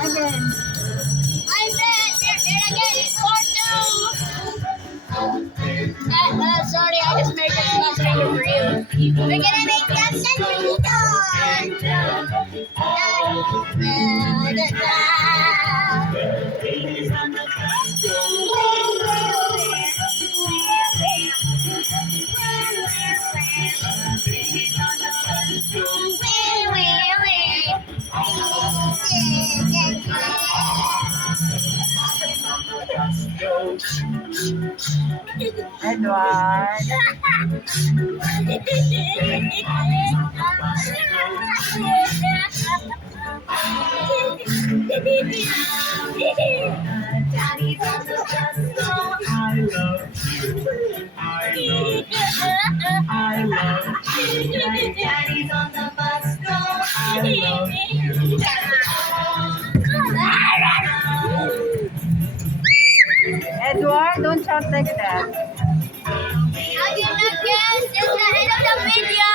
again. I'm dead. We're here again. It's part two. Sorry, I just made this last video for you. We're gonna make that sandwich. Edward. Daddy's on the bus, so I love you. I love you. Daddy's on the bus, so I love you. Edward, don't shout like that. Okay, that's the end of the video.